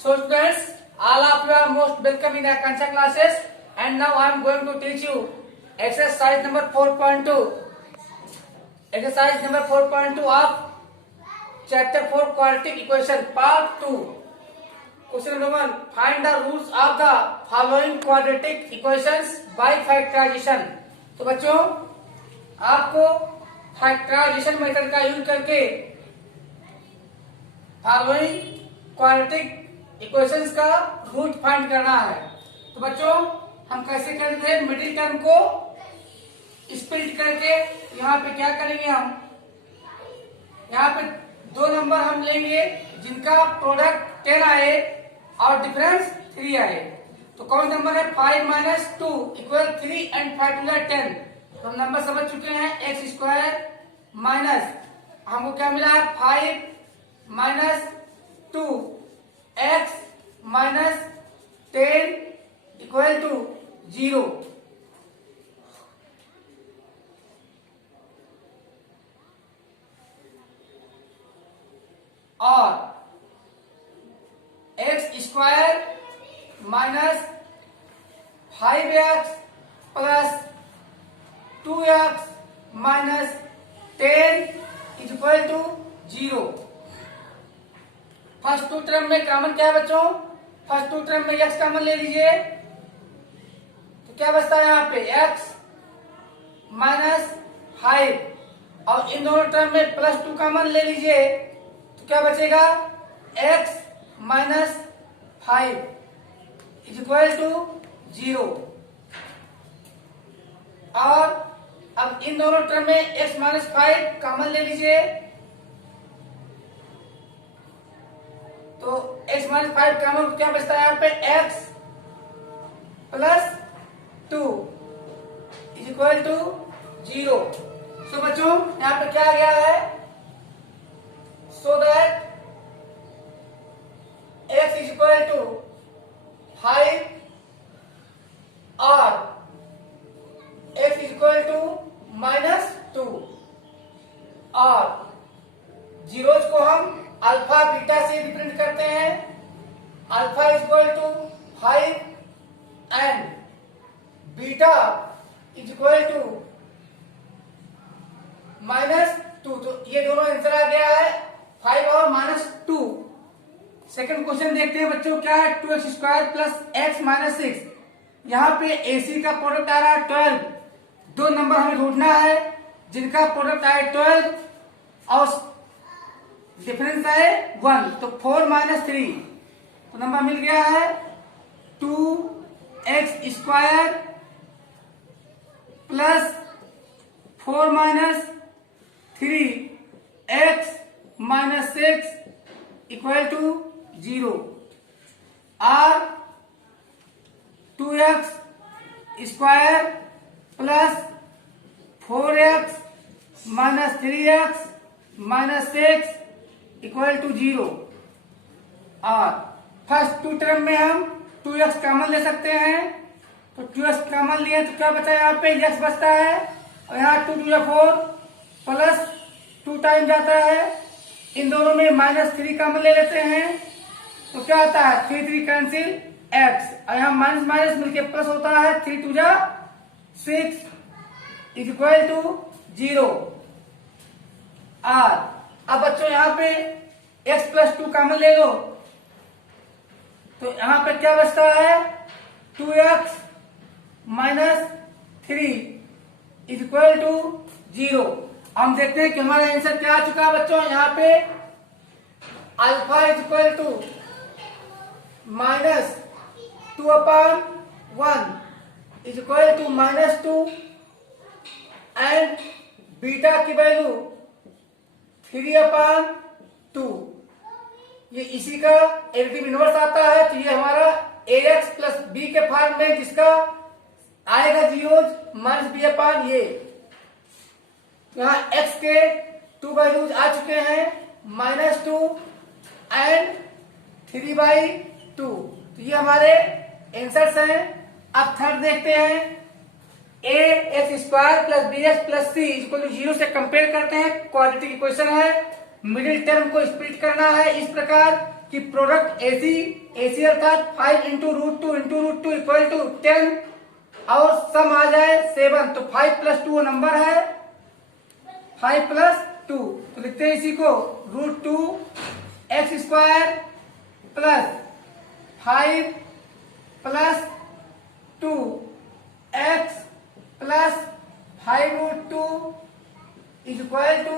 So students, all of you are most welcome in Akansha classes, and now I am going to teach you exercise number 4.2. Exercise number 4.2 of chapter 4 quadratic equation part 2. Question number 1. Find the roots of the following quadratic equations by factorization. तो बच्चों आपको factorisation method का use करके following quadratic equations का root find करना है। तो बच्चों हम कैसे करते हैं, मिडिल टर्म को स्प्लिट करके यहाँ पे क्या करेंगे, हम यहाँ पे दो नंबर हम लेंगे जिनका प्रोडक्ट 10 आए और डिफरेंस 3 आए। तो कौन नंबर है 5 माइनस 2 इक्वल 3 एंड 5 टू 10। तो हम नंबर समझ चुके हैं, एक्स स्क्वायर माइनस हमको क्या मिला है 5 minus 2 x minus 10 equal to 0। और x square minus 5x plus 2x minus 10 is equal to 0। First to term में कॉमन क्या है बच्चों, फर्स्ट टू टर्म में x कॉमन ले लीजिए तो क्या बचता है यहाँ पे x माइनस 5, और इन दोनों टर्म में प्लस 2 कॉमन ले लीजिए तो क्या बचेगा x minus 5 is equal to 0। और अब इन दोनों टर्म में x माइनस 5 कॉमन ले लीजिए तो x माइनस 5 कॉमन क्या बचता है यहाँ पे x plus 2 is equal to 0। So बच्चों यहाँ पे क्या आ गया है, so that x is equal to 5 और x is equal to minus 2 और जीरोज को हम अल्फा बीटा से रिप्रेजेंट करते हैं। Alpha is equal to 5 and beta is equal to minus 2। तो ये दोनों आंसर आ गया है 5 और माइनस 2। सेकंड क्वेश्चन देखते हैं बच्चों, क्या है 2x square plus x minus 6। यहाँ पे AC का प्रोडक्ट आ रहा है 12। दो नंबर हमें ढूंढना है जिनका प्रोडक्ट आए 12 और डिफरेंस आए 1। तो 4 माइनस 3, तो नंबर मिल गया है 2x square plus 4 minus 3x minus 6 equal to 0। और 2x square plus 4x minus 3x minus 6 equal to 0। और फर्स्ट टू टर्म में हम 2x कॉमन ले सकते हैं, तो 2x कॉमन लिए तो क्या बचा यहाँ पे x बचता है, और यहाँ 2 2 4 प्लस 2 टाइम जाता है। इन दोनों में माइनस 3 कॉमन ले लेते हैं तो क्या होता है 3 3 कैंसिल x, और यहाँ माइनस माइनस मिलके प्लस होता है 3 2 6 इज इक्वल टू 0। और अब बच्चों यहाँ पे x प्लस 2 कॉमन ले लो तो यहाँ पे क्या बचता है 2x minus 3 is equal to 0। हम देखते हैं कि हमारा आंसर क्या आ चुका है बच्चों, यहाँ पे alpha is equal to minus 2/1 is equal to minus 2 and beta की वैल्यू 3/2। ये इसी का एडिटिव इनवर्स आता है, तो ये हमारा ax प्लस b के फॉर्म में जिसका आएगा जीरोज माइनस b अपान ये। यहाँ x के 2 वैल्यूज आ चुके हैं माइनस 2 एंड 3/2। तो ये हमारे आंसर्स हैं। अब थर्ड देखते हैं, a x square plus b x plus c equal to 0 से कंपेयर करते हैं। क्वाड्रेटिक इक्वेशन है, मिडिल टर्म को स्प्लिट करना है इस प्रकार कि प्रोडक्ट एसी एसी अर्थात 5 into root two equal to 10 और सम आ जाए 7, तो 5 प्लस 2 नंबर है 5 प्लस 2, तो लिखते हैं इसी को √2 x² plus 5 plus 2 x plus 5√2 is equal to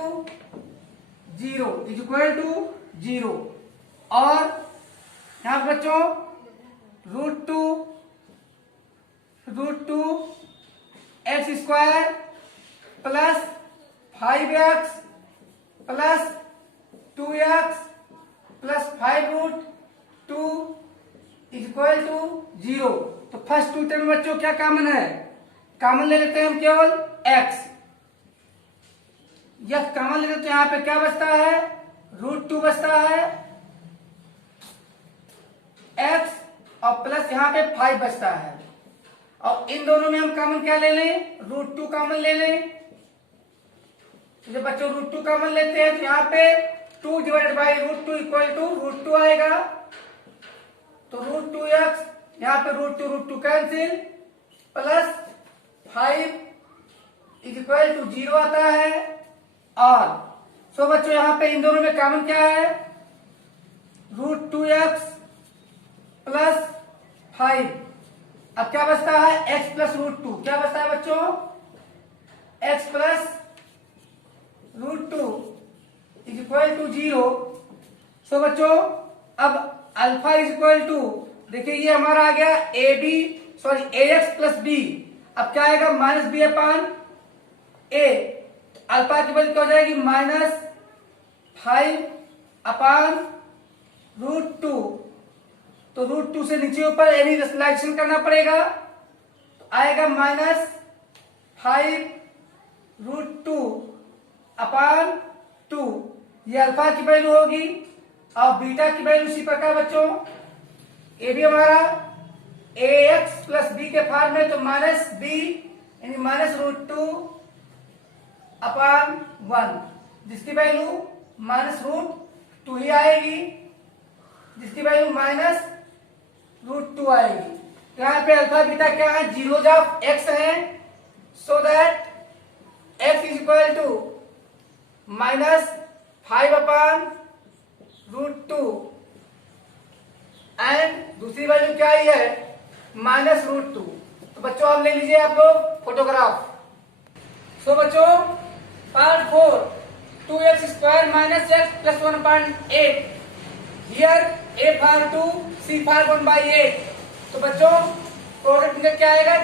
0 और यहां पर बच्चों √2 x² plus 5x plus 2x plus 5√2 is equal to 0। तो फर्स्ट टू टर्म बच्चों क्या कॉमन है, कॉमन ले लेते हैं हम केवल x, यह कॉमन ले लेते हैं, यहां पे क्या बचता है √2 बचता है x और प्लस यहां पे 5 बचता है, और इन दोनों में हम कॉमन क्या ले लें √2 कॉमन ले लें। तो जब बच्चों √2 कॉमन लेते हैं तो यहाँ पे 2 डिवाइडेड बाई √2 इक्वल टू √2 आएगा, तो √2x यहाँ पे √2 cancel plus 5 is equal to 0 आता है। और सो बच्चों यहाँ पे इन दोनों में कॉमन क्या है √2x प्लस 5, अब क्या बचता है x प्लस √2, क्या बचता है बच्चों x plus √2 is equal to 0। So बच्चों अब अल्फा इज इक्वल टू, देखिए ये हमारा आ गया ax प्लस बी, अब क्या आएगा -b अपान a, अल्फा की वैल्यू क्या हो जाएगी -5 अपान √2, तो √2 से नीचे ऊपर यानी रेशनलाइजेशन करना पड़ेगा, तो आएगा -5√2 अपान 2, ये अल्फा की वैल्यू होगी, और बीटा की वैल्यू इसी प्रकार बच्चों ये भी हमारा ax प्लस बी के फॉर्म में, तो -b यानी -√2 अपान 1, जिसकी वैल्यू -√2 ही आएगी, जिसकी वैल्यू -√2 आएगी। यहाँ पे अल्फा बीटा क्या है जीरोज ऑफ x है, so that x is equal to -5 upon √2 and दूसरी वैल्यू क्या आई है -√2। तो बच्चों आप ले लीजिए आप लोग फोटोग्राफ। सो बच्चों part 4 2x² - x plus 1/8, here a for 2 c for 1/8, तो बच्चों प्रोडक्ट में क्या आएगा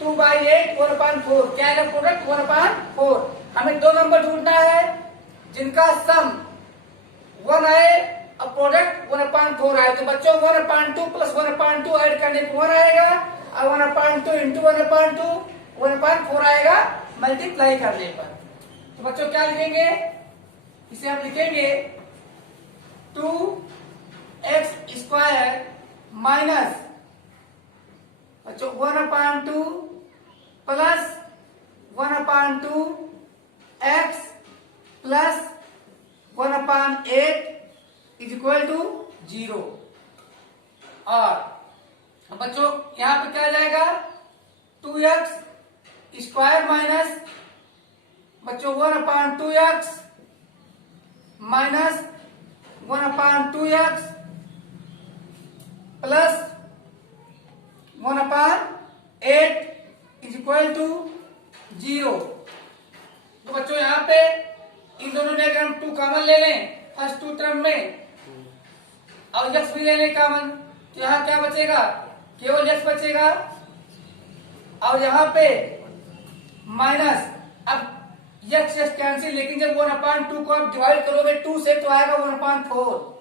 2/8 1/4, क्या आएगा प्रोडक्ट 1/4। हमें दो नंबर ढूंढना है जिनका सम 1 आए और प्रोडक्ट 1/4 आए, तो बच्चों 1/2 प्लस 1/2 ऐड करने पर 1 आएगा, और 1/2 इंटू 1/2 1/4 आएगा मल्टीप्लाई करने पर। तो बच्चों क्या लिखेंगे, इसे हम लिखेंगे 2x² माइनस बच्चों 1/2 plus 1/2 x plus 1/8 is equal to 0। और बच्चों यहां पे क्या जाएगा 2x² माइनस बच्चों 1/2x minus 1/2x plus 1/8 is equal to 0। तो बच्चों यहां पे इन दोनों में अगर हम 2 कॉमन ले लें फर्स्ट 2 टर्म में और x भी ले लें कॉमन, तो यहां क्या बचेगा केवल x बचेगा, और यहां पे माइनस, अब x कैंसिल, लेकिन जब 1/2 को आप डिवाइड करोगे 2 से तो आएगा 1/4,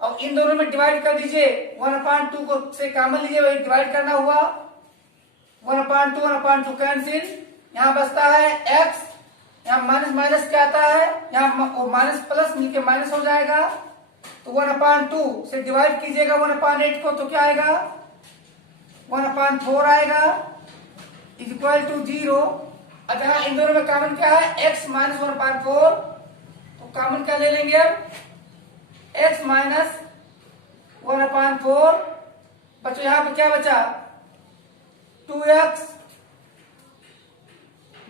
और इन दोनों में डिवाइड कर दीजिए 1/2 को से कॉमन लीजिए, वही डिवाइड करना हुआ 1/2 कैंसिल, यहाँ बचता है x, यहाँ माइनस माइनस क्या आता है यहाँ माइनस प्लस मिलके माइनस हो जाएगा, तो 1/2 से डिवाइड कीजिएगा 1/8 को, तो क्या आएगा 1/4 आएगा इज इक्वल टू 0। अब यहाँ इन दोनों में कॉमन क्या है x -1/4, तो कॉमन क्या ले लेंगे अब, x माइनस 1/4। बच्चों यहां पे क्या बचा, 2x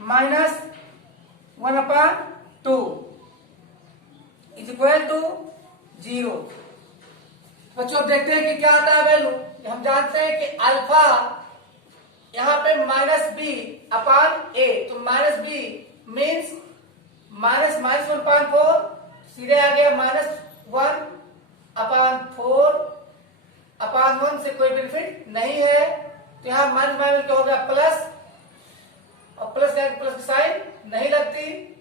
minus 1/2 is equal to 0। बच्चों अब देखते हैं कि क्या आता है वैल्यू। हम जानते हैं कि अल्फा यहां पे -b/a, तो -b मीन्स -1/4, सीधे आ गया -1/4/1 से कोई बेनिफिट नहीं है, तो यहां माइनस माइनस क्या हो गया प्लस, और प्लस की साइन नहीं लगती।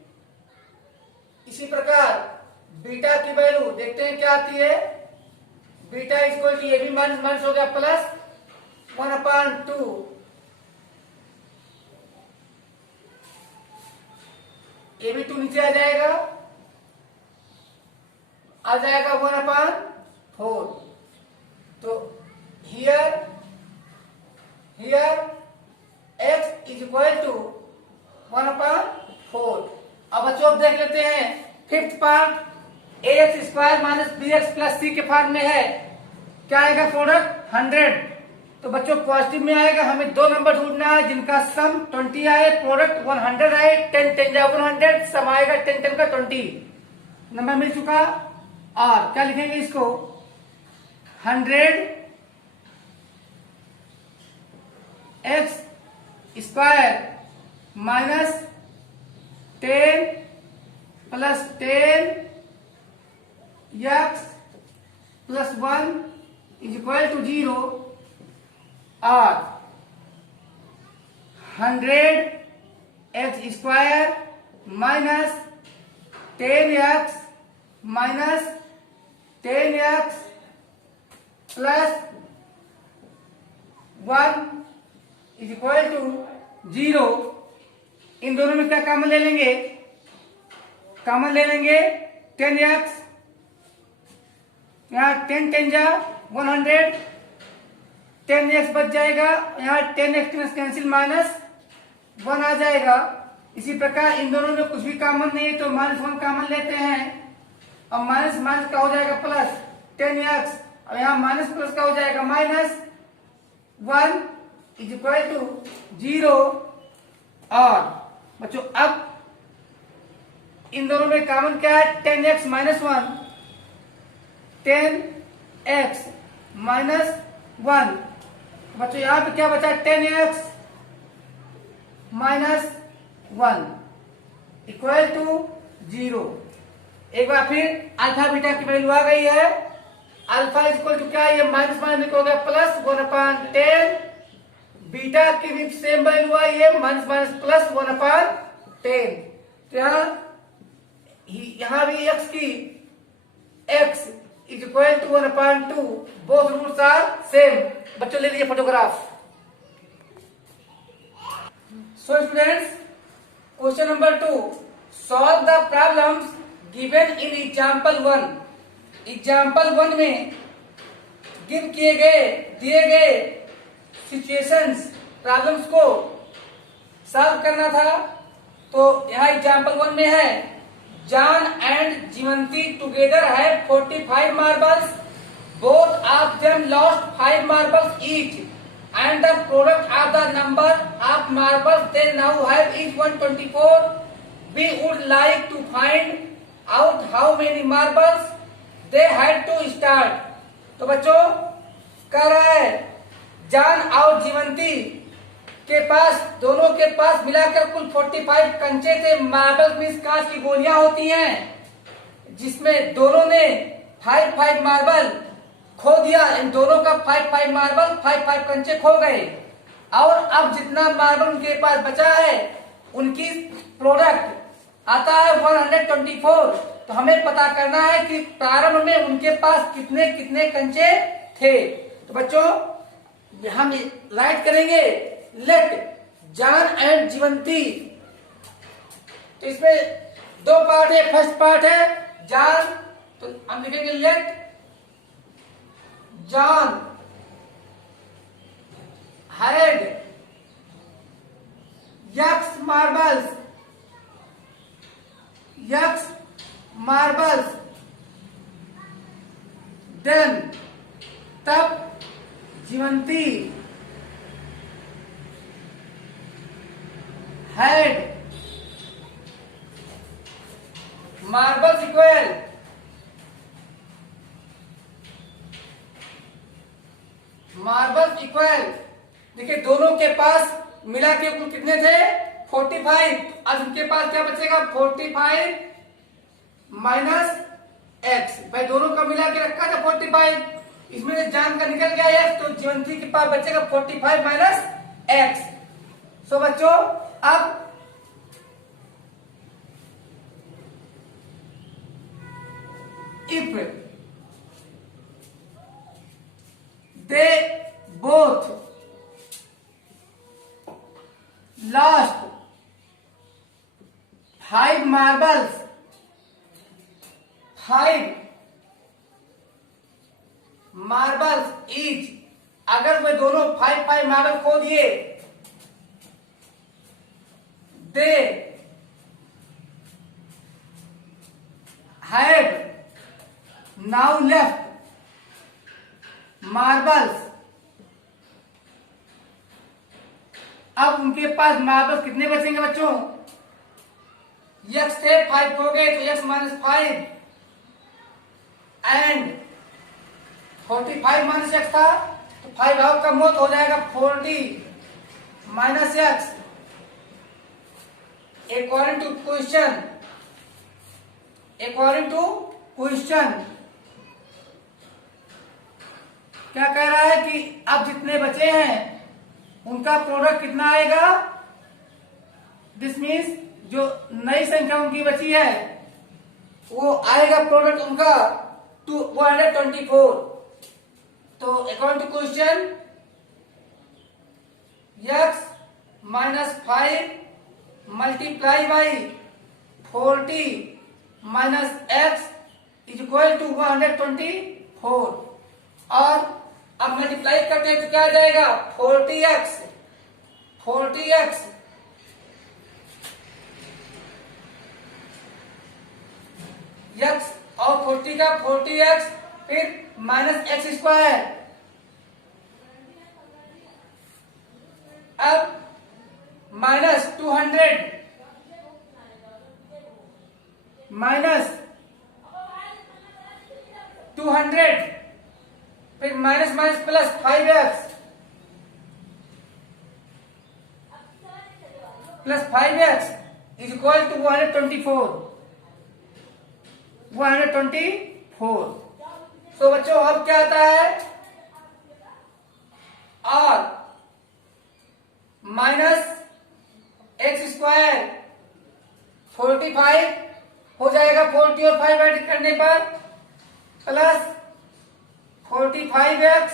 इसी प्रकार बीटा की वैल्यू देखते हैं क्या आती है, बीटा इक्वल टू ये भी माइनस माइनस हो गया प्लस 1/2, ये भी 2 नीचे आ जाएगा 1/4। तो here x is equal to 1/4। अब बच्चों अब देख लेते हैं fifth part, ax² minus bx plus c के फॉर्म में है, क्या आएगा प्रोडक्ट 100। तो बच्चों पॉजिटिव में आएगा, हमें 2 नंबर ढूंढना है जिनका सम 20 आए, प्रोडक्ट 100 आए, 10 10 जा 100, सम आएगा 10 10 का 20 नंबर मिल चुका। और क्या लिखेंगे इसको, 100 x² minus 10 plus 10 x plus 1 is equal to 0, और 100 x² minus 10x minus 10x plus 1 is equal to 0। इन दोनों में क्या कॉमन ले लेंगे, कॉमन ले लेंगे 10x, यहाँ 10 10 जा 100, 10x बच जाएगा, यहाँ 10x कैंसिल माइनस 1 आ जाएगा। इसी प्रकार इन दोनों में कुछ भी कॉमन नहीं है तो -1 कॉमन लेते हैं, और माइनस माइनस का हो जाएगा प्लस 10x, और यहाँ माइनस प्लस का हो जाएगा -1 इज इक्वल टू 0। और बच्चों अब इन दोनों में कॉमन क्या है, 10x माइनस 1, 10x माइनस 1। बच्चों यहां पे क्या बचा, 10x माइनस 1 इक्वल टू 0। एक बार फिर अल्फा बीटा की वैल्यू आ गई है, अल्फा इक्वल टू क्या है, ये माइनस माइनस हो गया प्लस 1/10, बीटा की भी सेम वैल्यू आई है माइनस माइनस प्लस 1/10। तो यहां भी x की x is equal to 1/2, both roots are same. बच्चों ले लीजिए photograph. So students, question number 2, solve the problems given in example 1। Example 1 में गिव किए गए दिए गए सिचुएशंस प्रॉब्लम्स को सॉल्व करना था। तो यहाँ एग्जाम्पल 1 में है, John and Jeevanti together have 45 marbles, both of them lost 5 marbles each, and the product of the number of marbles they now have is 124। We would like to find out how many marbles they had to start. तो बच्चों कह रहा है John और जीवंती के पास, दोनों के पास मिलाकर कुल 45 कंचे थे। मार्बल मीन्स कांच की गोलियां होती हैं, जिसमें दोनों ने 5 मार्बल खो दिया। इन दोनों का 5 मार्बल 5 कंचे खो गए, और अब जितना मार्बल उनके पास बचा है उनकी प्रोडक्ट आता है 124। तो हमें पता करना है कि प्रारंभ में उनके पास कितने कितने कंचे थे। तो बच्चों हम राइट करेंगे लेट जॉन एंड जीवंती। तो इसमें 2 पार्ट है, फर्स्ट पार्ट है जॉन, तो हम लिखेंगे let John had x marbles, x marbles, then तब जीवंती हैड मार्बल्स इक्वल देखिए दोनों के पास मिला के कुल कितने थे 45। आज उनके पास क्या बचेगा 45 माइनस एक्स। भाई दोनों का मिला के रखा था 45, इसमें से जान का निकल गया एक्स, तो जीवंती के पास बचेगा 45 माइनस एक्स। सो बच्चों अब if they both lost 5 marbles, 5 marbles each, अगर वे दोनों 5 मार्बल खो दिए, they have now left marbles, अब उनके पास मार्बल्स कितने बचेंगे बच्चों, यक्स थे 5 हो गए तो x minus 5 and 45 minus x था तो 5 भाग का मौत हो जाएगा 40 minus x. According to question क्या कह रहा है कि अब जितने बचे हैं उनका प्रोडक्ट कितना आएगा, दिस मीन्स जो नई संख्या उनकी बची है वो आएगा प्रोडक्ट उनका 124। तो according to question x minus 5 multiply by 40 minus x is equal to 124। और अब मल्टीप्लाई करते हैं तो क्या आ जाएगा 40x x और 40 का 40x फिर माइनस एक्स स्क्वायर। अब माइनस 200 माइनस 200 फिर minus minus plus 5x plus 5x is equal to 124। तो बच्चों अब क्या आता है और माइनस एक्स स्क्वायर 45 हो जाएगा 40 और 5 ऐड करने पर plus 45x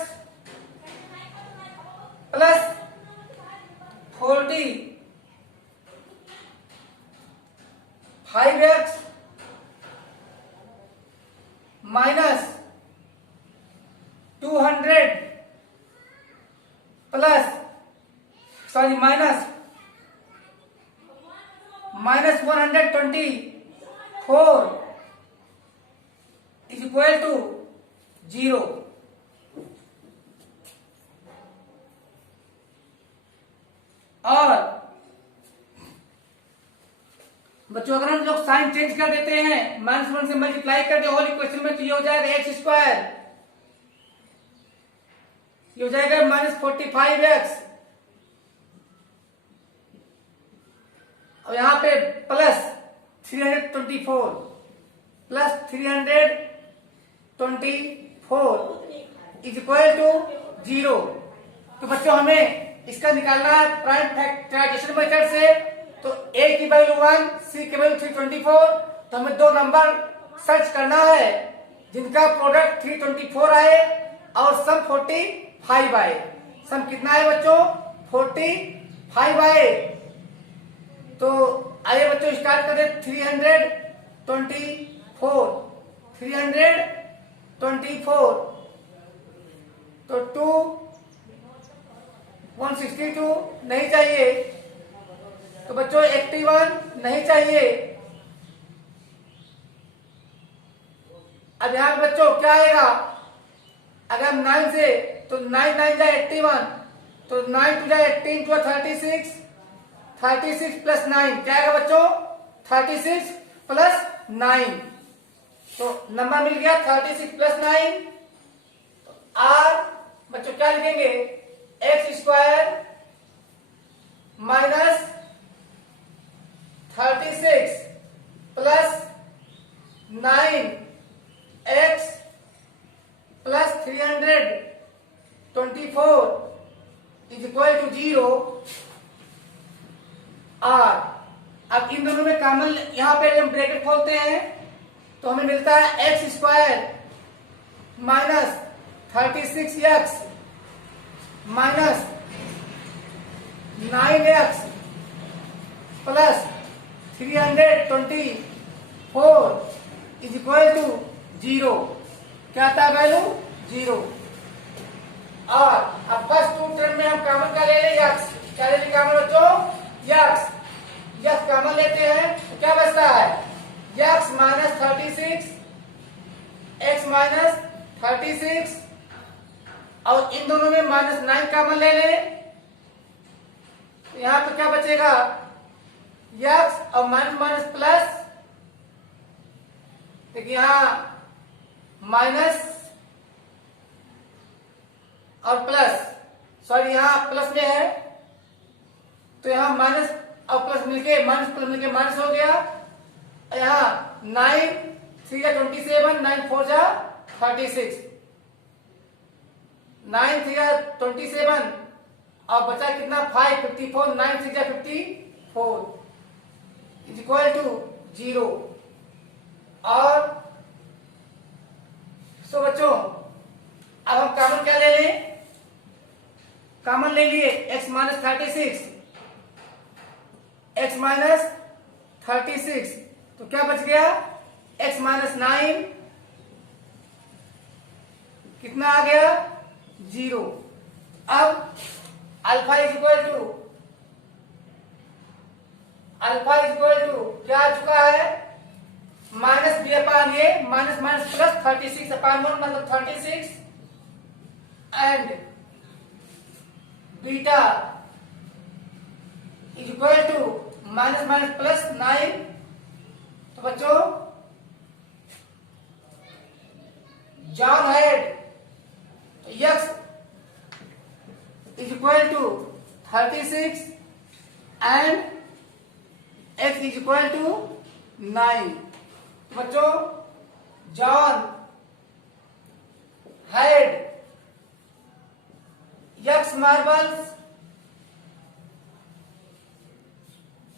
plus 45x minus 200 plus minus 124 is equal to 0। और बच्चों अगर हम लोग साइन चेंज कर देते हैं -1 से मल्टीप्लाई कर दे होल इक्वेशन में तो ये हो जाएगा एक्स स्क्वायर, ये हो जाएगा -45x और यहां पे plus 324 plus 324 is equal to 0। तो बच्चों हमें इसका निकालना है प्राइम फैक्टराइजेशन मेथड से। तो a की वैल्यू 1, c की वैल्यू 324, तो हमें दो नंबर सर्च करना है जिनका प्रोडक्ट 324 आए और सम 45 आए। सम कितना है बच्चों 45 आए। तो आइए बच्चों स्टार्ट करें 324 तो 162 नहीं चाहिए, तो बच्चों 81 नहीं चाहिए, अब यहाँ पे बच्चों क्या आएगा, अगर 9 से तो 9 9 जाए 81, तो 9 2 जाए 18 टू 36, 36 प्लस 9 क्या आएगा बच्चों, 36 प्लस 9, तो नंबर मिल गया 36 प्लस 9। तो आर बच्चों क्या लिखेंगे, x square minus 36 plus 9 x plus 324 is equal to 0 or. अब इन दोनों में कॉमन यहां पे हम ब्रैकेट खोलते हैं तो हमें मिलता है x square minus 36 x minus 9x plus 324 is equal to 0। क्या था वैल्यू, 0। और अब फर्स्ट टू टर्म में हम कॉमन का ले लें x, क्या ले लें कॉमन बच्चों, x कॉमन लेते हैं तो क्या बचता है, x माइनस 36 x माइनस 36 और इन दोनों में माइनस 9 कॉमन ले लें, यहां पर क्या बचेगा, x और माइनस माइनस प्लस, देखिए यहां माइनस और प्लस, सॉरी यहां प्लस में है तो यहां माइनस और प्लस मिलके माइनस प्लस मिलके माइनस हो गया, यहां 9 3 जा 27, 9 4 जा 36, 9 3 जा 27 और बचा कितना 5 54, 9 6 जा 54 इज इक्वल टू 0। और सो बच्चों अब हम कॉमन क्या ले लें, कॉमन ले लिए x माइनस 36, x माइनस 36 तो क्या बच गया, x माइनस 9 कितना आ गया, 0। अब अल्फा इज इक्वल टू क्या आ चुका है, minus b upon a minus minus plus 36 upon 1 मतलब 36 and beta is equal to minus minus plus 9। तो बच्चों John had x is equal to 36 and x is equal to 9। बच्चों John had x marbles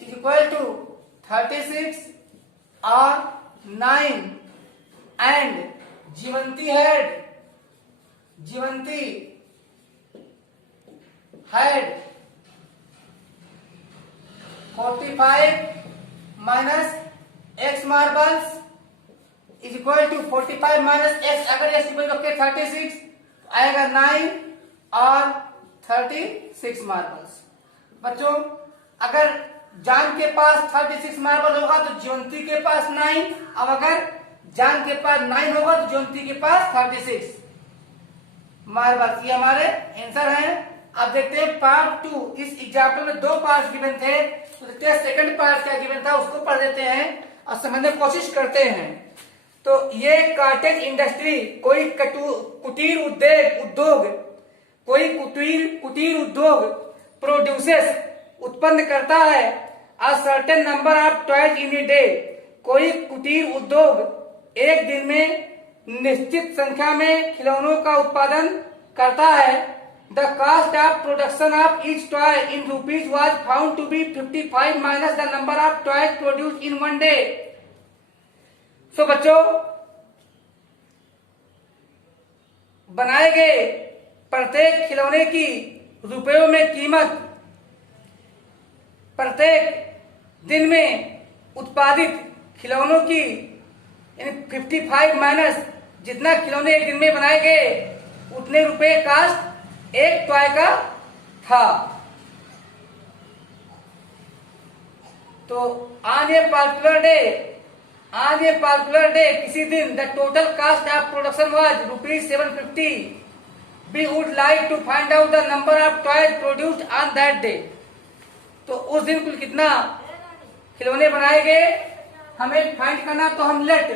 is equal to 36 or 9 and Jivanti had 45 minus x marbles is equal to 45 minus x, अगर x equal to 36 आएगा 9 और 36 marbles. बच्चों अगर जान के पास 36 marble होगा तो ज्योति के पास 9, अब अगर जान के पास 9 होगा तो ज्योति के पास 36 मार्बल्स। ये हमारे आंसर हैं। अब देखते हैं पार्ट 2। इस एग्जाम्पल में 2 पार्ट गिवन थे, तो देखते हैं सेकंड पार्ट क्या गिवन था उसको पढ़ देते हैं और समझने की कोशिश करते हैं। तो ये कॉटेज इंडस्ट्री कोई कुटीर उद्योग प्रोड्यूसेस उत्पन्न करता है a certain number of toys in a day. कोई कुटीर उद्योग एक दिन में निश्चित संख्या में खिलौनों का उत्पादन करता है। The cost of production of each toy in rupees was found to be 55 minus the number of toys produce in one day. So बच्चों बनाए गए प्रत्येक खिलौने की रुपयों में कीमत प्रत्येक दिन में उत्पादित खिलौनों की 55 माइनस जितना खिलौने एक दिन में बनाए गए उतने रुपए कास्ट एक टॉय का था। तो on a on a particular day, किसी दिन, the total cost of production was ₹750। We would like to find out the number of toys produced on that day. तो उस दिन कुल कितना खिलौने बनाए गए हमें फाइंड करना। तो हम let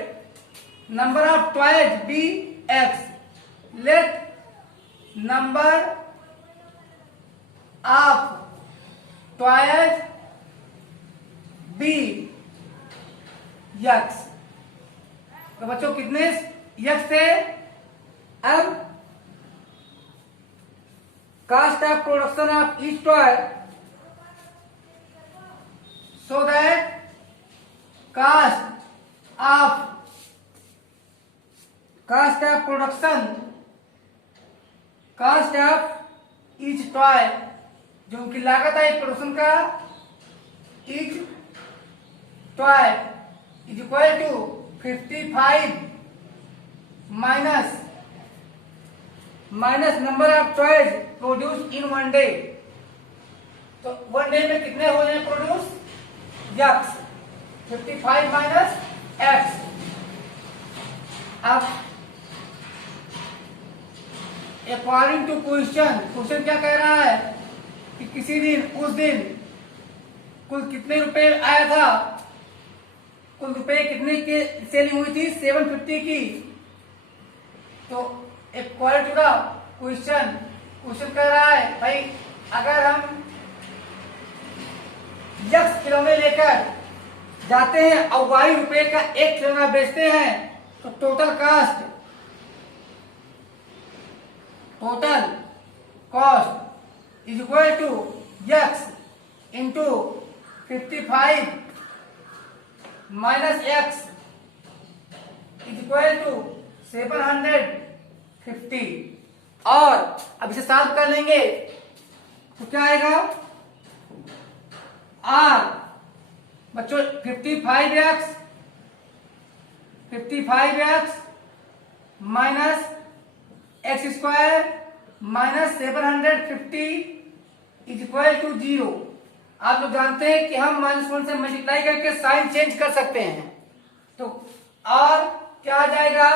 number of toys be x, let number of toys be x. तो बच्चों कितने यक्स थे? अब cost of production of each toy, so that cost of production, cost of each toy, जो उनकी लागत है प्रोडक्शन का, each toy is equal to 55 minus number of toys produce in one day. तो वन डे में कितने हो जाए प्रोड्यूस? यक्स। 55 minus x. अब अकॉर्डिंग टू क्वेश्चन क्या कह रहा है कि किसी दिन, उस दिन कुल कितने रुपए आया था, कुल रुपए कितने की सेलिंग हुई थी? 750 की। तो अकॉर्डिंग टू द क्वेश्चन कह रहा है भाई अगर हम यक्स खिलौने लेकर जाते हैं और वाई रुपए का एक खिलौना बेचते हैं तो total cost is equal to x into 55 minus x is equal to 750। और अब इसे सॉल्व कर लेंगे तो क्या आएगा? आर बच्चों 55x minus x square minus 750 is equal to 0। आप लोग जानते हैं कि हम -1 से मल्टीप्लाई करके साइन चेंज कर सकते हैं। तो और क्या आ जाएगा?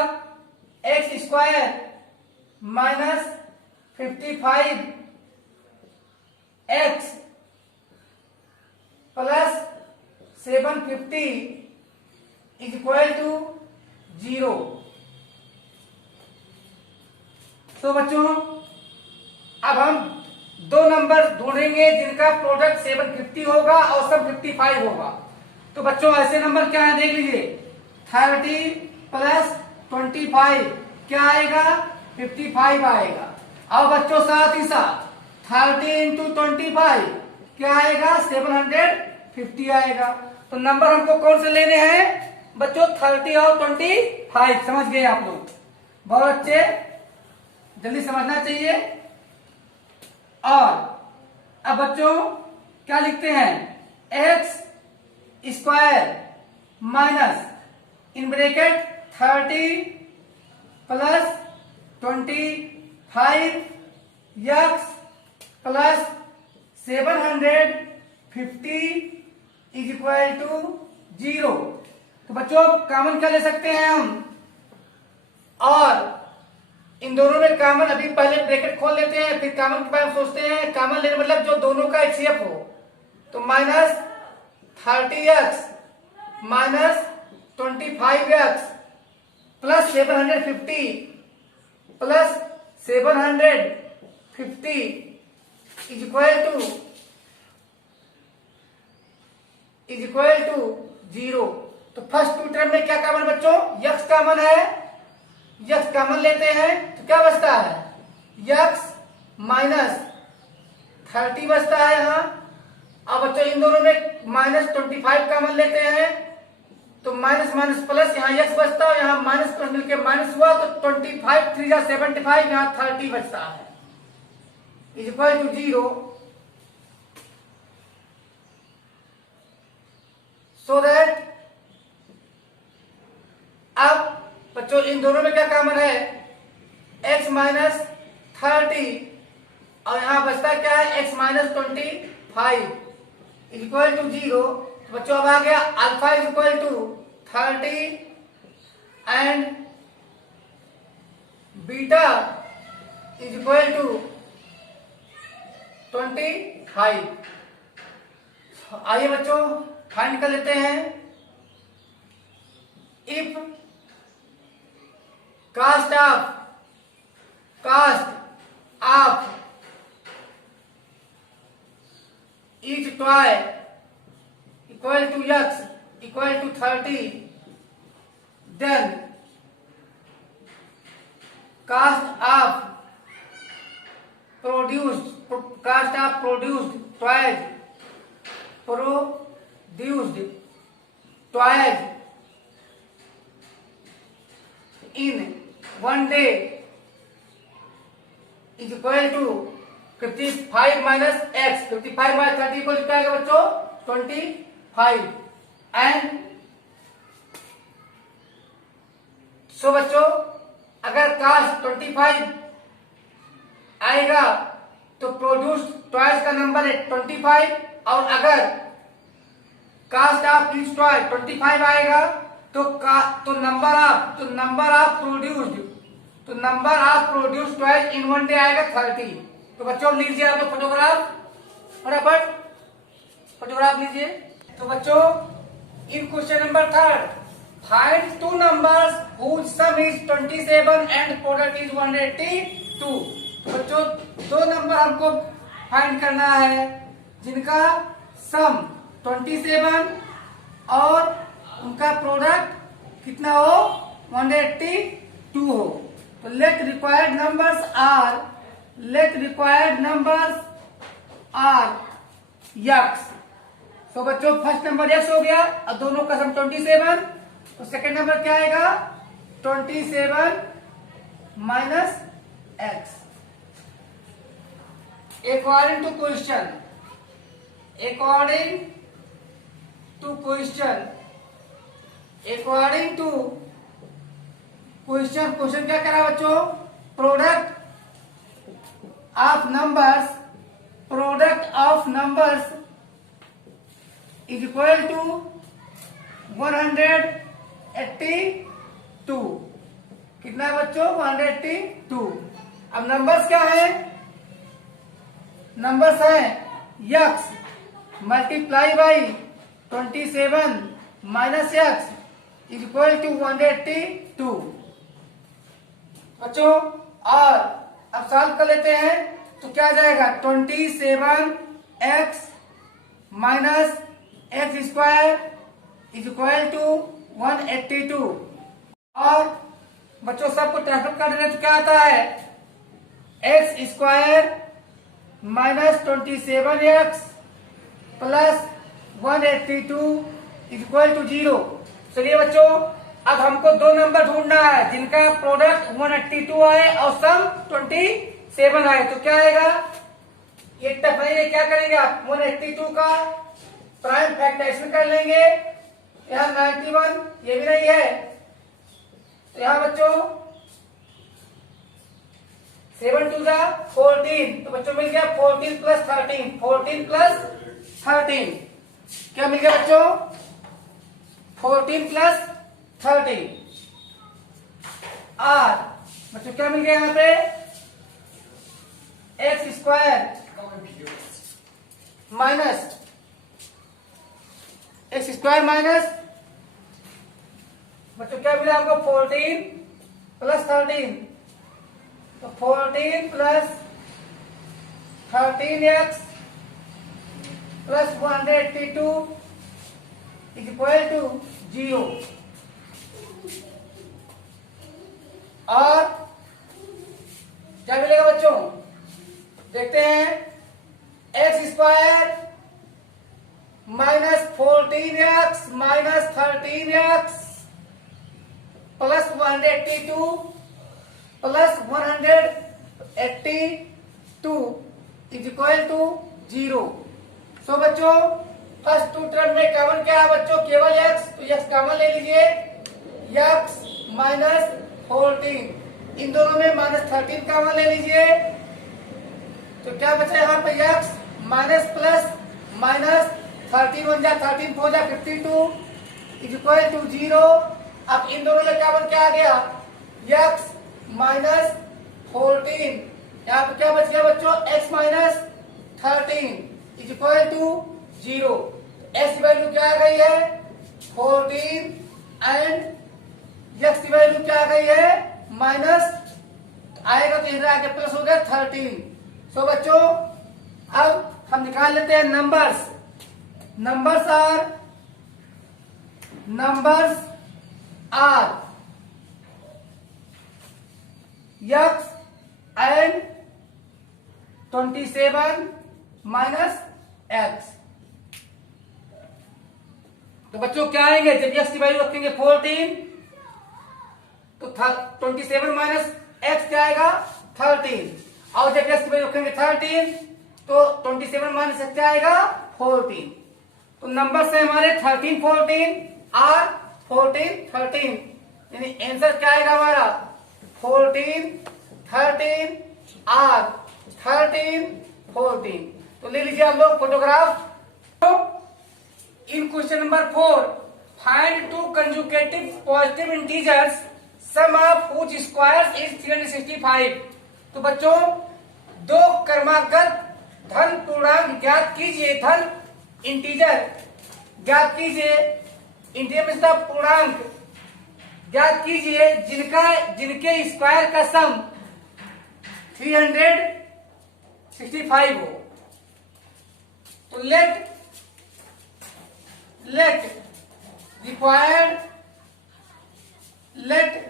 X square minus 55 x plus 750 is equal to 0। तो बच्चों अब हम दो नंबर ढूंढेंगे जिनका प्रोडक्ट 750 होगा और सब 55 होगा। तो बच्चों ऐसे नंबर क्या है देख लीजिए, 30 प्लस 25 क्या आएगा? 55 आएगा। और बच्चों साथ ही साथ 30 इंटू 25 क्या आएगा? 750 आएगा। तो नंबर हमको कौन से लेने हैं बच्चों? 30 और 25। समझ गए आप लोग? बहुत अच्छे, जल्दी समझना चाहिए। और अब बच्चों क्या लिखते हैं? X square minus in bracket 30 plus 25 x plus 750 is equal to 0। तो बच्चों कॉमन क्या ले सकते हैं हम? और इन दोनों में कॉमन, अभी पहले ब्रैकेट खोल लेते हैं फिर कॉमन के बारे में सोचते हैं। कॉमन लेने मतलब जो दोनों का एचसीएफ हो। तो minus 30x minus 25x plus 750 plus 750 is equal to 0। तो फर्स्ट टू टर्म में क्या कॉमन बच्चों? यक्स कॉमन है, यक्स कॉमन लेते हैं तो क्या बचता है? यक्स माइनस 30 बचता है यहाँ। अब बच्चों इन दोनों में माइनस 25 कॉमन लेते हैं तो माइनस माइनस प्लस, यहाँ यक्स बचता है, यहाँ माइनस प्लस मिलकर माइनस हुआ तो 25 3 जा 75, यहाँ 30 बचता है is equal to 0। So that अब बच्चों इन दोनों में क्या कॉमन है? x माइनस 30 और यहां बचता क्या है? x minus 25 is equal to 0। तो बच्चों अब आ गया alpha is equal to 30 and beta is equal to 25। आइए बच्चों फाइंड कर लेते हैं। If cost of each toy equal to x equal to 30, then cost of produced toys in one day is equal to 55 minus x। 55 minus 30 equal to क्या आएगा बच्चों? 25। And so बच्चों अगर कास्ट 25 आएगा तो प्रोड्यूस्ड टॉयज का number है 25, और अगर कास्ट ऑफ ईच टॉय 25 आएगा तो number of produced toys in one day आएगा 30। तो बच्चों लीजिए आप लोग फोटोग्राफ, फटाफट फोटोग्राफ लीजिए। तो बच्चों in question number 3 find two numbers whose sum is 27 and product is 182। तो बच्चों दो नंबर हमको फाइंड करना है जिनका सम 27 और उनका प्रोडक्ट कितना हो 182 हो। तो let required numbers are x. तो बच्चों फर्स्ट नंबर यक्स हो गया और दोनों का सम 27। तो सेकंड नंबर क्या आएगा 27 minus x. According to question क्या करा बच्चों? Product of numbers is equal to 182। कितना है बच्चों? 182। अब नंबर्स क्या है? नंबर्स है x multiply by 27 minus x is equal to 182 बच्चों। और अब सॉल्व कर लेते हैं तो क्या आ जाएगा 27x minus x square is equal to 182। और बच्चों सबको ट्रांसफर कर देना तो क्या आता है x square minus 27x plus 182 is equal to 0। चलिए बच्चों अब हमको दो नंबर ढूंढना है जिनका प्रोडक्ट 182 आए और सम 27 आए। तो क्या आएगा? ये क्या करेंगे आप 182 का प्राइम फैक्टराइजेशन कर लेंगे। यहाँ 91 ये भी नहीं है तो यहाँ बच्चों 7 2 14। तो बच्चों मिल गया 14 प्लस 13। 14 प्लस 13 क्या मिल गया बच्चों? 14 प्लस 13। और बच्चों क्या मिल गया यहाँ पे एक्स स्क्वायर माइनस बच्चों क्या मिला हमको 14 प्लस 13। तो 14 plus 13x plus 182 is equal to 0। और क्या मिलेगा बच्चों? देखते हैं x square minus 14x minus 13x plus 182 plus 182 is equal to 0। So बच्चों फर्स्ट टू टर्म में कॉमन क्या है बच्चों? केवल x। तो x कॉमन ले लीजिए x माइनस 14 इन दोनों में माइनस 13 कॉमन ले लीजिए तो क्या बचा यहाँ पे x माइनस प्लस माइनस 13 1 जा 13 4 जा 52 इज इक्वल टू 0। अब इन दोनों में क्या बन के आ गया, x माइनस 14। यहाँ पे क्या बच गया बच्चों, x minus 13 is equal to 0। x की वैल्यू क्या आ गई है 14 एंड x की वैल्यू क्या आ गई है माइनस, आएगा तो इधर आके प्लस हो गया 13। सो बच्चों अब हम निकाल लेते हैं numbers. Numbers are x and 27 minus x। तो बच्चों क्या आएंगे, जब x की वैल्यू रखेंगे 14 तो 27 माइनस x क्या आएगा 13, और जब x की वैल्यू रखेंगे 13 तो 27 माइनस x क्या आएगा 14। तो नंबर से हमारे 13 14 आर 14 13, यानी आंसर क्या आएगा हमारा 14 13 आर 13 14। तो ले लीजिए आप लोग photograph. In question number 4 find two conjugative positive integers sum of which squares is 365। तो बच्चों दो क्रमागत धन पूर्णांक ज्ञात कीजिए, धन इंटीजर ज्ञात कीजिए, इंटीजर मतलब पूर्णांक ज्ञात कीजिए जिनके स्क्वायर का सम 365 हो। तो late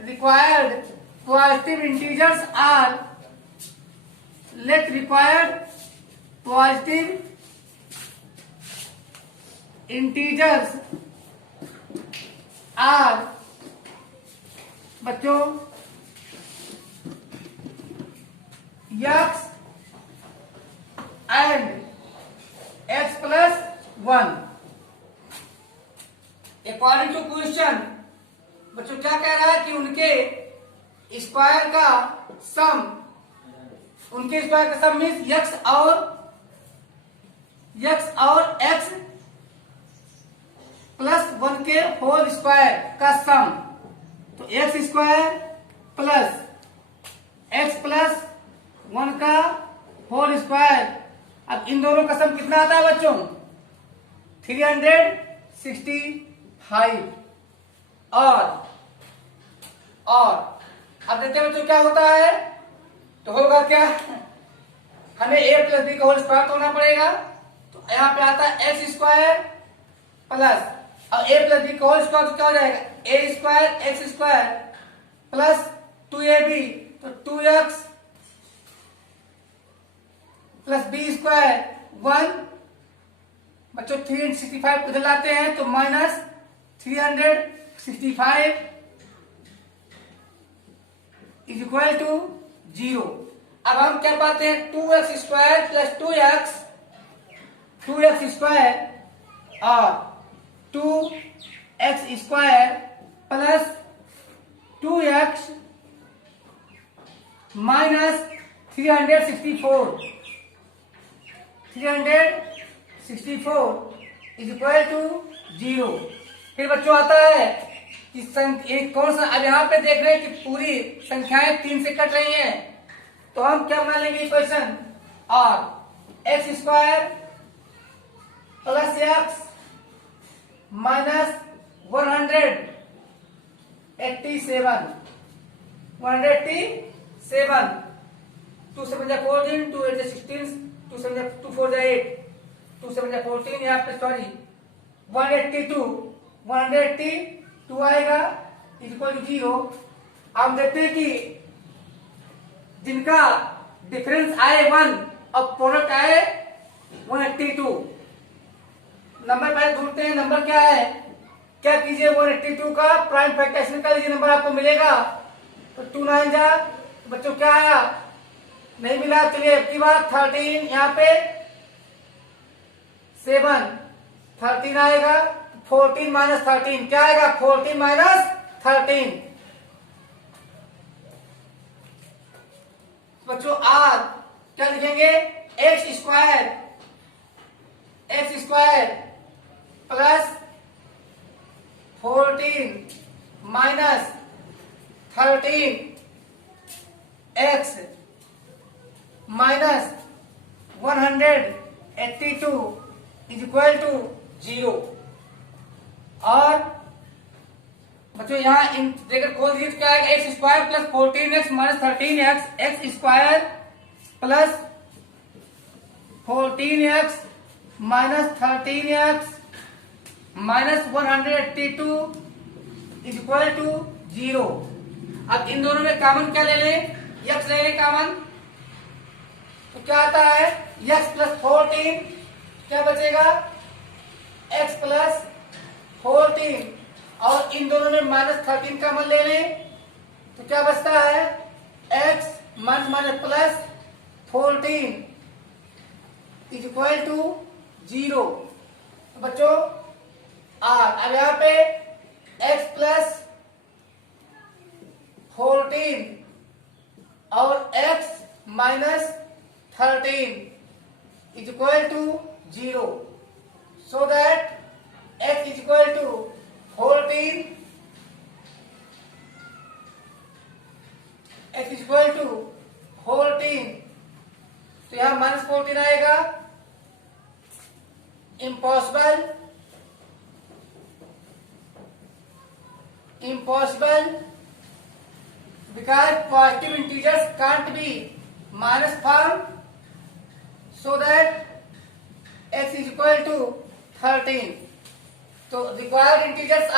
required positive integers are बच्चों x and x plus 1। According to question बच्चों क्या कह रहा है कि उनके स्क्वायर का सम मीन्स x और x प्लस 1 के होल स्क्वायर का सम। तो x square plus x plus 1 का होल स्क्वायर। अब इन दोनों का सम कितना आता है बच्चों 365। और अब देखते हैं बच्चों क्या होता है, तो होगा क्या, हमें a प्लस बी का होल स्क्वायर होना पड़ेगा। तो यहाँ पे आता है एक्स स्क्वायर प्लस, और a प्लस बी का होल स्क्वायर तो क्या हो जाएगा a square x square plus 2ab, तो 2x प्लस बी स्क्वायर 1। बच्चों 365 इधर लाते हैं तो माइनस 365 इज इक्वल टू 0। अब हम क्या पाते हैं 2x square plus 2x square और 2x square plus 2x minus 364 is equal to 0। फिर बच्चों आता है कि कौन सा, अब यहाँ पे देख रहे हैं कि पूरी संख्याएं 3 से कट रही हैं, तो हम क्या बना लेंगे इक्वेशन, और x square plus x minus 187 2 7 जा 14 2 8 जा 16 2 7 जा 2 4 जा 8 2 7 जा 14, यहाँ पे सॉरी 182 आएगा इक्वल टू 0। हम देखते हैं कि जिनका डिफरेंस आए 1 और प्रोडक्ट आए 182, नंबर पहले ढूंढते हैं नंबर क्या है। क्या कीजिए 182 का प्राइम फैक्टराइजेशन कर लीजिए, नंबर आपको मिलेगा। तो 2 9 जा, तो बच्चों क्या आया, नहीं मिला, चलिए अब की बात 13, यहाँ पे 7 13 आएगा, 14 माइनस 13 क्या आएगा 14 माइनस 13। बच्चों आर क्या लिखेंगे x square plus 14 minus 13x minus 182 is equal to 0। और बच्चों यहाँ इन ब्रैकेट खोल दीजिए तो क्या आएगा, x square plus 14x minus 13x, x square plus 14x minus 13x minus 182 is equal to 0। अब इन दोनों में कॉमन क्या ले लें, x ले लें कॉमन, तो क्या आता है x प्लस 14, क्या बचेगा x प्लस 14, और इन दोनों में माइनस 13 कॉमन ले लें तो क्या बचता है x minus minus plus 14 is equal to 0। बच्चों अब यहां पे x प्लस 14 और x minus 13 is equal to 0, so that x is equal to 14, x is equal to 14, तो यहां माइनस 14 आएगा, impossible, because positive integers can't be minus form, so that x is equal to 13. So required integers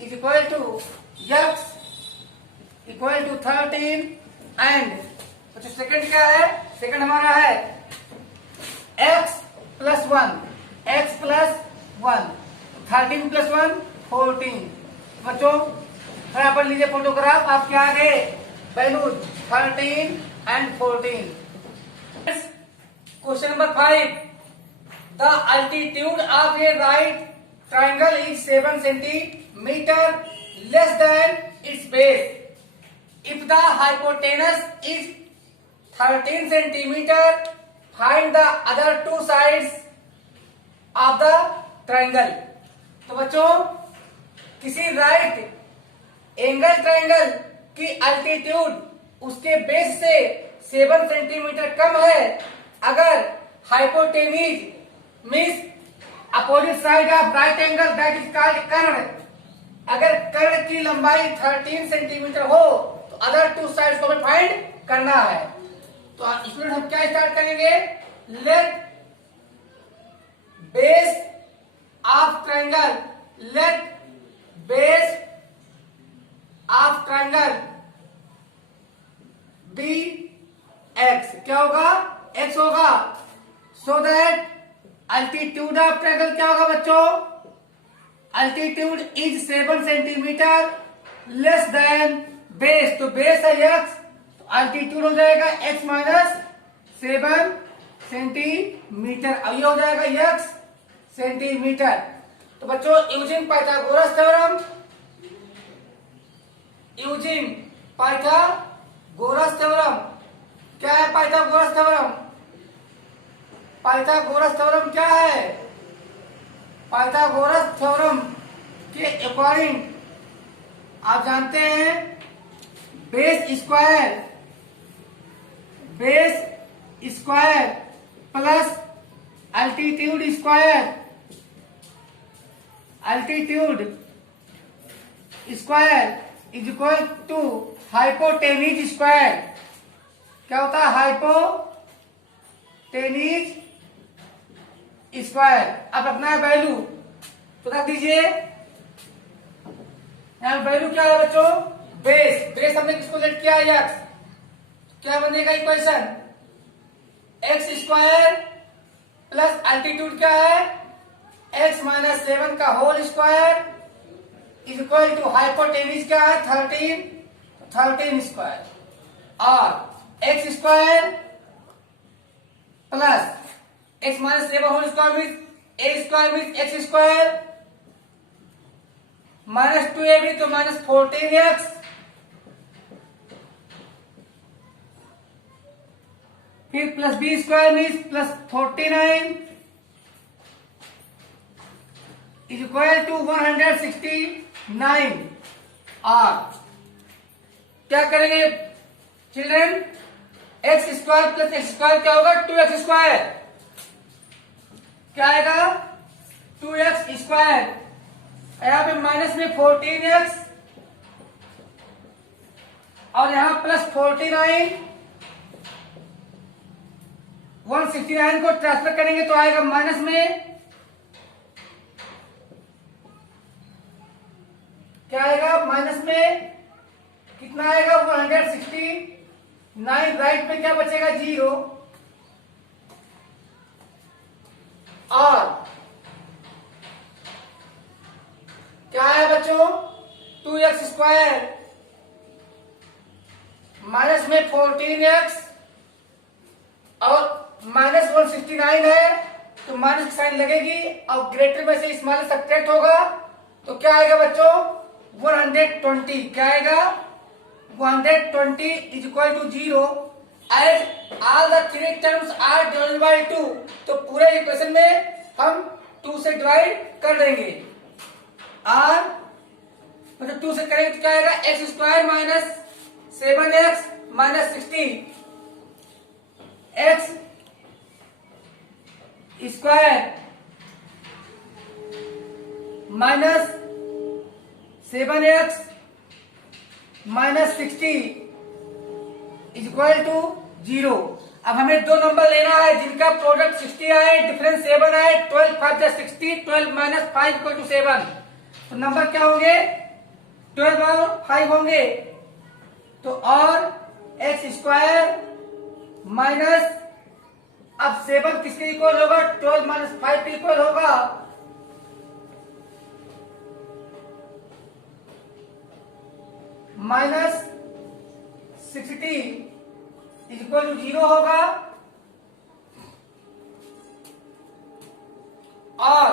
is equal to x equal to 13 and तो second क्या है, second हमारा है x plus 1, 13 plus 1 14। बच्चों यहाँ पर लीजिए फोटोग्राफ, आपके आगे values 13 and 14। Question number 5, the altitude of a right triangle is 7 centimetre less than its base if the hypotenuse is 13 centimetre, find the other two sides of the triangle. तो बच्चों किसी right angle triangle की altitude उसके base से 7 centimetre कम है अगर hypotenuse means opposite side of right angle that is called कर्ण, अगर कर्ण की लंबाई 13 सेंटीमीटर हो तो अदर टू साइड्स को हमें फाइंड करना है। तो स्टूडेंट हम क्या स्टार्ट करेंगे, let base of triangle be x, क्या होगा x होगा, so that altitude of triangle क्या होगा बच्चों, altitude is 7 centimetre less than base, तो बेस है x, अल्टीट्यूड हो जाएगा x माइनस 7 सेंटीमीटर, अब ये हो जाएगा x सेंटीमीटर। तो बच्चों यूजिंग पाइथागोरस थ्योरम, क्या है पाइथागोरस थ्योरम, क्या है, पाइथागोरस थ्योरम के अकॉर्डिंग आप जानते हैं base square plus altitude square is equal to hypotenuse square. क्या होता है हाइपोटेनिस स्क्वायर। अब अपना वैल्यू तो रख दीजिए, यहाँ वैल्यू क्या है बच्चों, बेस हमने किसको लेट किया x, क्या बनेगा equation, x square plus altitude क्या है x माइनस 7 का whole square is equal to hypotenuse क्या है 13 स्क्वायर, और x square plus x minus 7 whole square means a square means x square minus 2ab तो माइनस 14x फिर plus b square means plus 49 is equal to 169 और क्या करेंगे children, x square plus x square क्या होगा 2x square, क्या आएगा 2x square, यहां पे माइनस में 14x और यहां प्लस 49, 169 को ट्रांसफर करेंगे तो आएगा माइनस में, क्या आएगा माइनस में कितना आएगा 169, राइट में क्या बचेगा 0 और क्या है बच्चों 2x स्क्वायर माइनस में 14x और माइनस 169 है तो माइनस की साइन लगेगी और ग्रेटर में से स्मॉल सब्ट्रैक्ट होगा तो क्या आएगा बच्चों 120, क्या आएगा 120 is equal to 0 and all the three terms are divided by 2, तो पूरे इक्वेशन में हम 2 से डिवाइड कर देंगे और मतलब 2 से करेंगे तो क्या आएगा x square minus 7x minus 60 x square minus 7x minus 60 is equal to 0। अब हमें दो नंबर लेना है जिनका प्रोडक्ट 60 आए, डिफरेंस 7 आए, 12 5 60, 12 माइनस 5 इक्वल टू 7, तो नंबर क्या होंगे 12 और 5 होंगे, तो और एक्स स्क्वायर माइनस अब 7 किसके इक्वल होगा 12 माइनस 5 के इक्वल होगा, माइनस 60 इज इक्वल टू 0 होगा और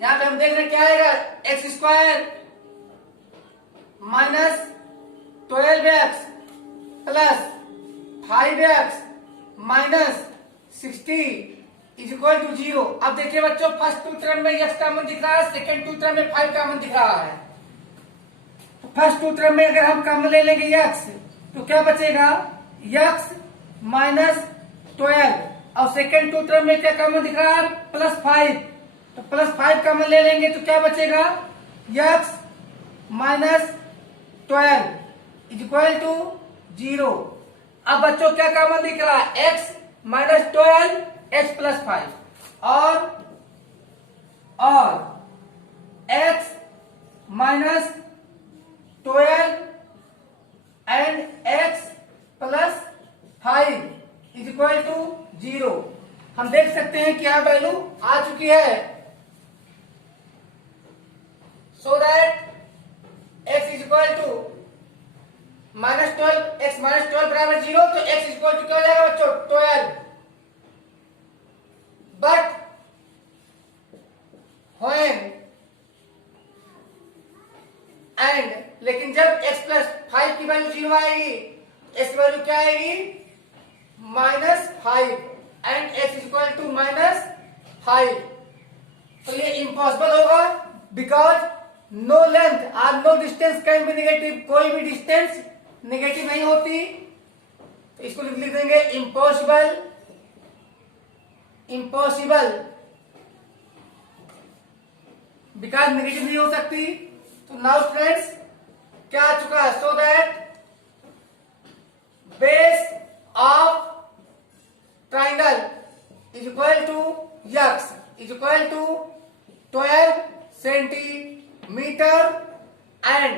यहां पे हम देख रहे हैं क्या आएगा x square minus 12x plus 5x minus 60 is equal to 0। अब देखिए बच्चों फर्स्ट टू टर्म में x कॉमन दिख रहा है, सेकेंड टू टर्म में 5 कॉमन दिख रहा है, तो फर्स्ट टू टर्म में अगर हम कॉमन ले लेंगे x तो क्या बचेगा x माइनस 12 और सेकेंड टू टर्म में क्या कॉमन दिख रहा है प्लस 5, तो प्लस 5 कॉमन ले लेंगे तो क्या बचेगा x minus 12 is equal to 0। अब बच्चों क्या कॉमन दिख रहा है x माइनस 12 x प्लस 5 और x minus 12 and x plus 5 is equal to 0। हम देख सकते हैं क्या वैल्यू आ चुकी है, so that x is equal to minus 12, x minus 12 बराबर 0, तो x इज इक्वल टू क्या हो जाएगा बच्चों 12, बट व्हेन एंड लेकिन जब x प्लस 5 की वैल्यू 0 आएगी x की वैल्यू क्या आएगी minus 5 and x is equal to minus 5, तो ये इम्पॉसिबल होगा बिकॉज नो लेंथ और no distance can be negative, कोई भी डिस्टेंस नेगेटिव नहीं होती, तो इसको लिख देंगे इम्पॉसिबल, इम्पॉसिबल बिकॉज नेगेटिव नहीं हो सकती। तो नाउ फ्रेंड्स क्या आ चुका है, so that base of triangle is equal to x is equal to 12 centimetre and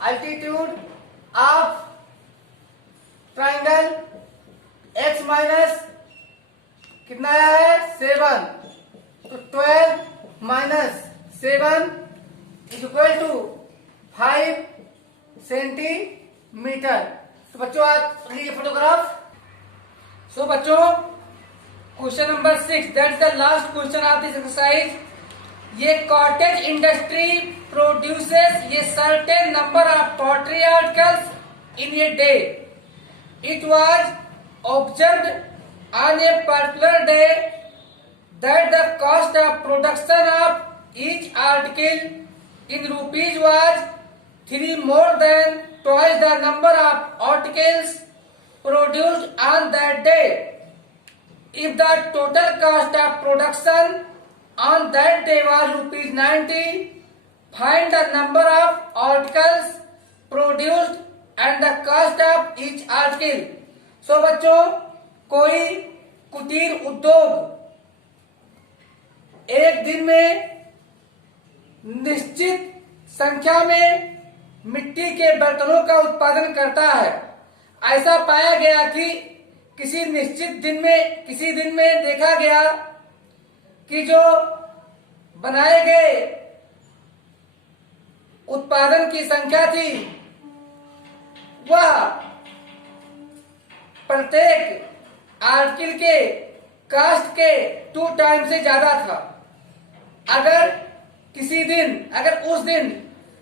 altitude of triangle x minus कितना आया है 7, तो 12 minus 7 is equal to 5 centimetre. तो बच्चों आप लीजिए फोटोग्राफ। सो बच्चों question number 6 that is the last question of this exercise. ये cottage industry produces a certain number of pottery articles in a day. It was observed on a particular day that the cost of production of each article in rupees was 3 more than twice the number of articles produced on that day. If the total cost of production on that day was rupees 90, find the number of articles produced and the cost of each article. So बच्चों, कोई कुटीर उद्योग एक दिन में निश्चित संख्या में मिट्टी के बर्तनों का उत्पादन करता है। ऐसा पाया गया कि किसी दिन में देखा गया कि जो बनाए गए उत्पादन की संख्या थी वह प्रत्येक आर्टिकल के कास्ट के 2 टाइम से ज्यादा था। अगर उस दिन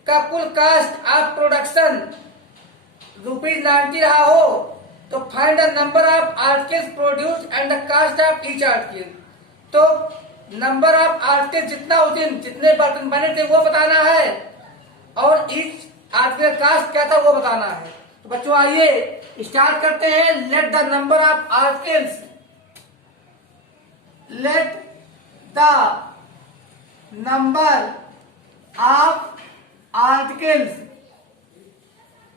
का कुल कास्ट ऑफ प्रोडक्शन ₹90 रहा हो तो find the number of articles produced and the cost of each article. तो नंबर ऑफ आर्टिकल जितना उस दिन जितने बर्तन बने थे वो बताना है और ईच आर्टिकल कास्ट क्या था वो बताना है। तो बच्चों आइए स्टार्ट करते हैं। Let the number of articles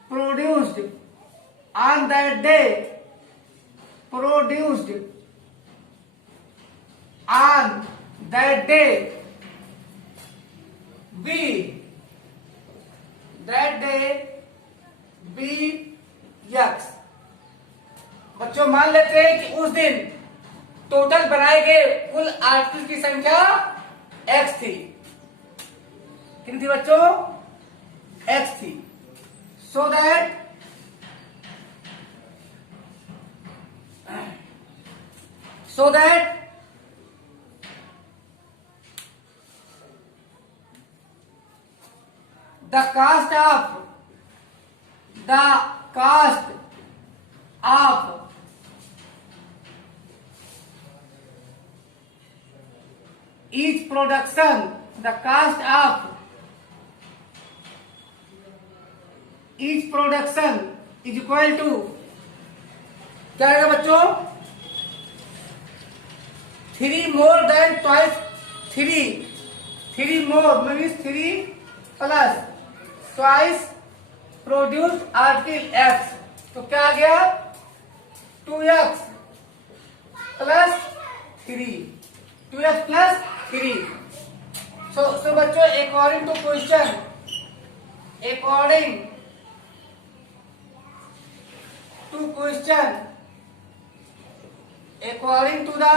produced on that day be X। बच्चों मान लेते हैं कि उस दिन टोटल बनाए गए कुल आर्टिकल की संख्या X थी। कितनी थी बच्चों? X थी। So that the cost of each production, the cost of each production is equal to क्या आएगा बच्चों? 3 more than twice 3 more means 3 plus twice produced article X। तो क्या आ गया? 2X plus 3 2X plus 3। So बच्चों according to question according to the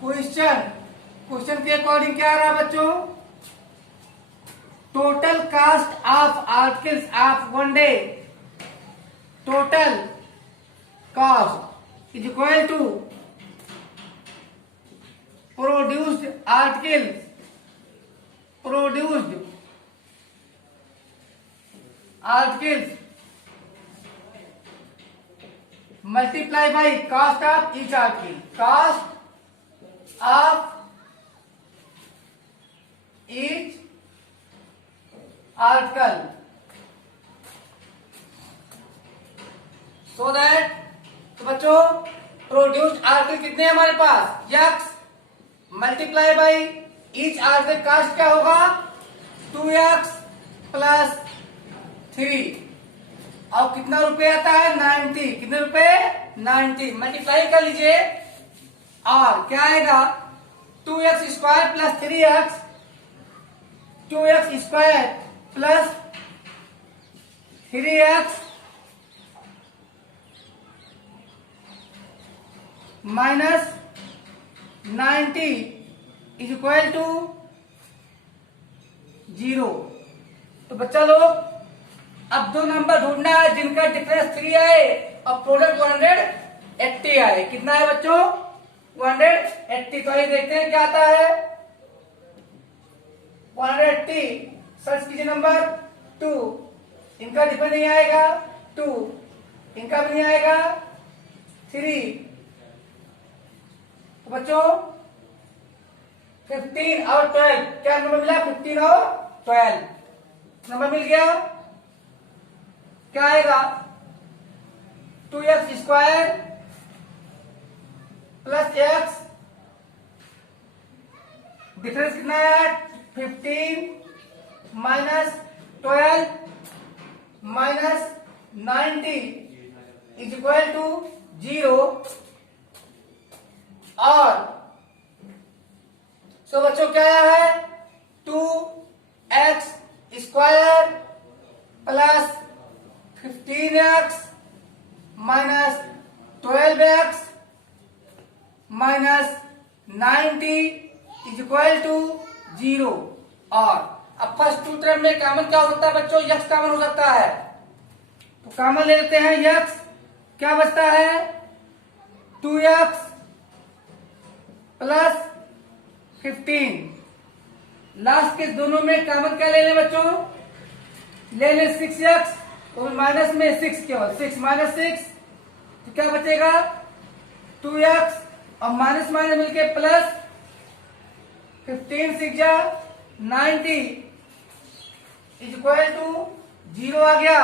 question के according क्या आ रहा है बच्चों? Total cost of articles of 1 day, total cost is equal to produced articles multiply by cost of each article, cost of each article, so that तो बच्चों produced article कितने हैं हमारे पास? X multiply by each article cost क्या होगा? 2X plus 3 और कितना रुपए आता है? 90। कितने रुपए? 90। मल्टीप्लाई कर लीजिए और क्या आएगा? 2x square plus 3x 2x square plus 3x minus 90 is equal to 0। तो बच्चा लोग अब 2 नंबर ढूंढना है जिनका डिफरेंस 3 आए और प्रोडक्ट 180 आए। कितना है बच्चों? 180। तो ये देखते हैं क्या आता है। 180 सर्च कीजिए नंबर 2, इनका डिफरेंस नहीं आएगा 2, इनका भी नहीं आएगा 3। तो बच्चों 15 और 12 क्या नंबर मिला? 15 और 12 नंबर मिल गया। क्या आएगा? 2x square plus x, difference कितना है? 15 minus 12 minus 90 is equal to 0। और सो बच्चों क्या आया है? 2x square plus 15x minus 12x minus 90 is equal to 0। और अब फर्स्ट टू टर्म में कॉमन क्या हो सकता है बच्चों? यक्स कॉमन हो सकता है, तो कॉमन ले लेते हैं यक्स। क्या बचता है? 2x plus 15। लास्ट के दोनों में कॉमन क्या ले लें बच्चों? ले लें 6x, तो माइनस में 6 केवल 6 माइनस 6, तो क्या बचेगा? 2x और माइनस माइनस मिलके प्लस 15 6 जा 90 इज इक्वल टू 0 आ गया।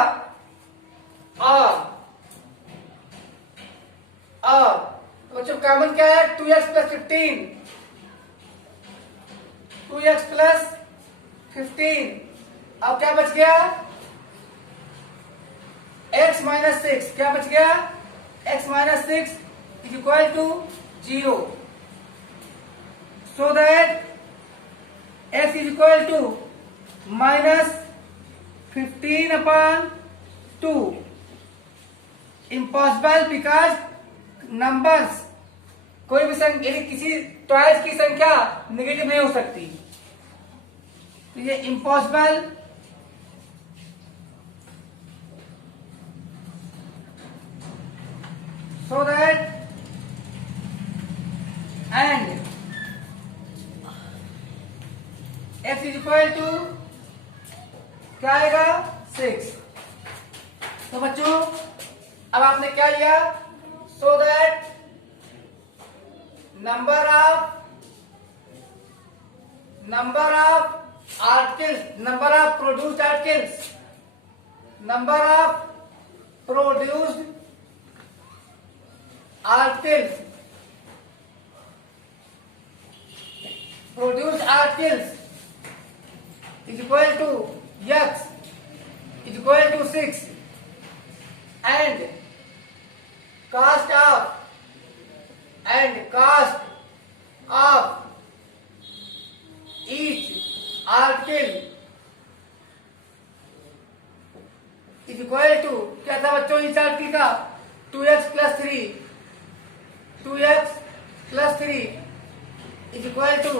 और तो बच्चों कॉमन क्या है? 2x plus 15, 2x plus 15। अब क्या बच गया? x minus 6। क्या बच गया? x minus 6 is equal to 0। So that x is equal to minus 15 upon 2। Impossible because numbers, कोई भी संख्या किसी ट्वाइस की संख्या नेगेटिव नहीं हो सकती, तो ये impossible so that and x is equal to क्या आएगा? 6। तो बच्चों अब आपने क्या लिया? so that number of articles, number of produced articles, number of produced articles is equal to x is equal to 6, and cost of each article is equal to क्या था बच्चों? इस आर्टिकल का 2x plus 3, 2x plus 3 is equal to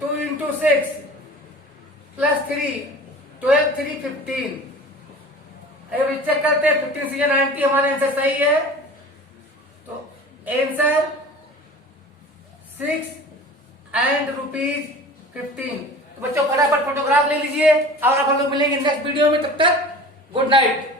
2 into 6 plus 3, 12 3 15। अभी check करते हैं 15 से 90, हमारा आंसर सही है, तो आंसर 6 एंड ₹15। तो बच्चों फटाफट फोटोग्राफ ले लीजिए और अब हम लोग मिलेंगे नेक्स्ट वीडियो में। तब तक गुड नाइट।